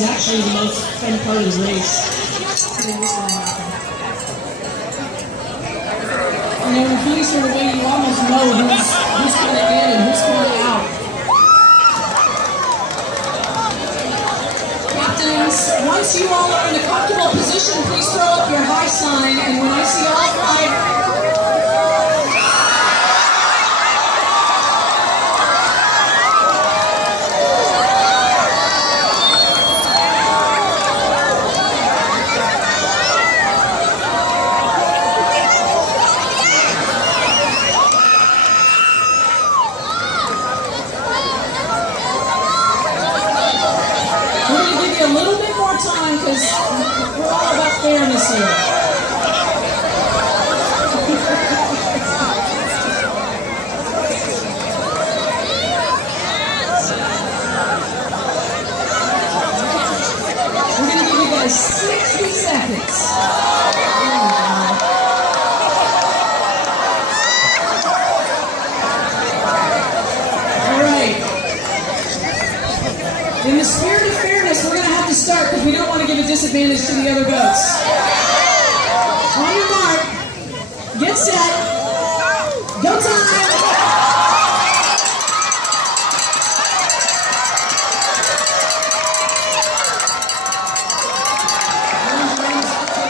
is actually the most fun part of the race. And when the police are away, you almost know who's coming in and who's coming out. Captains, once you all are in a comfortable position, please throw up your high sign, and when I see all five... a little bit more time because we're all about fairness here. We're going to give you guys 60 seconds. All right. In the spirit of fairness, we're going to have to start because we don't want to give a disadvantage to the other boats. On your mark, get set, go time!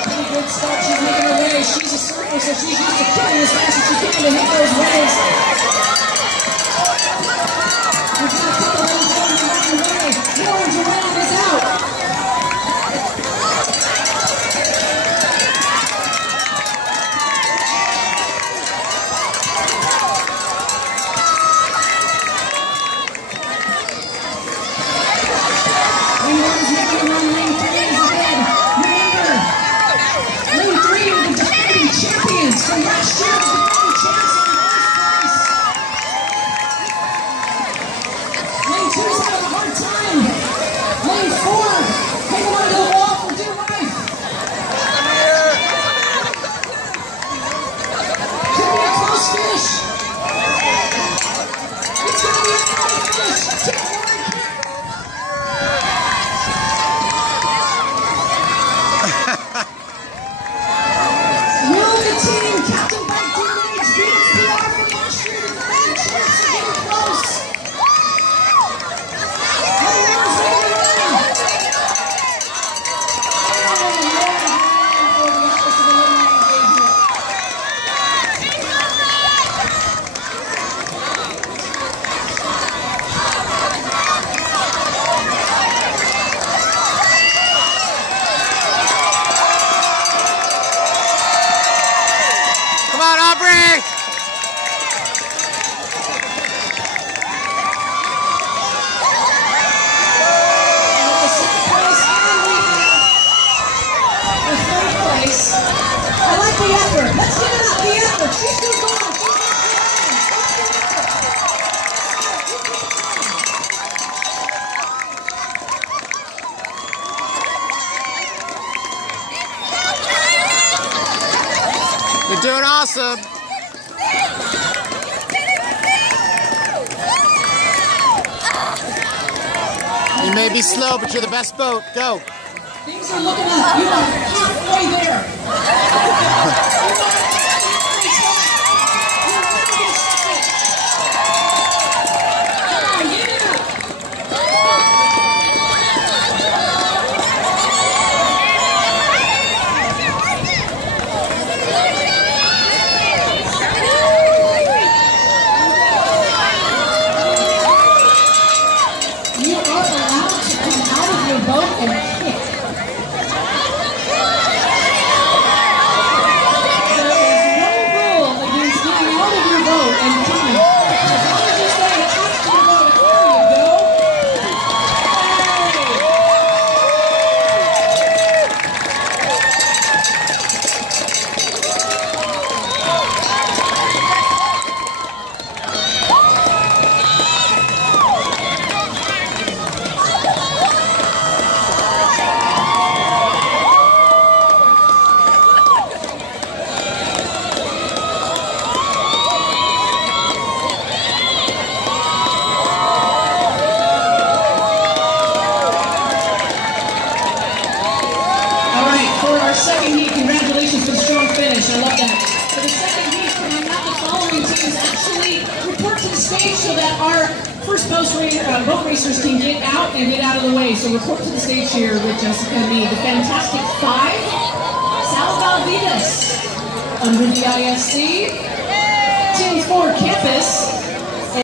Pretty good start. She's making her way. She's a surfer, so she's used to kicking as fast as she can to hit those waves. We've got a couple of those going the right way. Orange around is out. One's making a run, lane 3 is ahead. Remember, lane 3 are the defending champions from last year. The defending champs in first place. Lane 2 is having a hard time. Lane 4, hanging onto the wall for dear life. Could be a close finish. It's going to be a close finish. Will the team, captained by DH, beats PR from last year, the defending champs are getting close. Come on, Aubrey! I like the effort. Let's give it up, the effort. She's still going. You're doing awesome. You may be slow, but you're the best boat. Go. Things are looking up. You are halfway there. You are allowed to come out of your boat and kick. finish. I love that. For the second heat, can I have the following teams actually report to the stage so that our first boat racers can get out and get out of the way. So report to the stage here with Jessica and me. The Fantastic Five, Sal Valvidas, under the ISC, Team 4 Campus,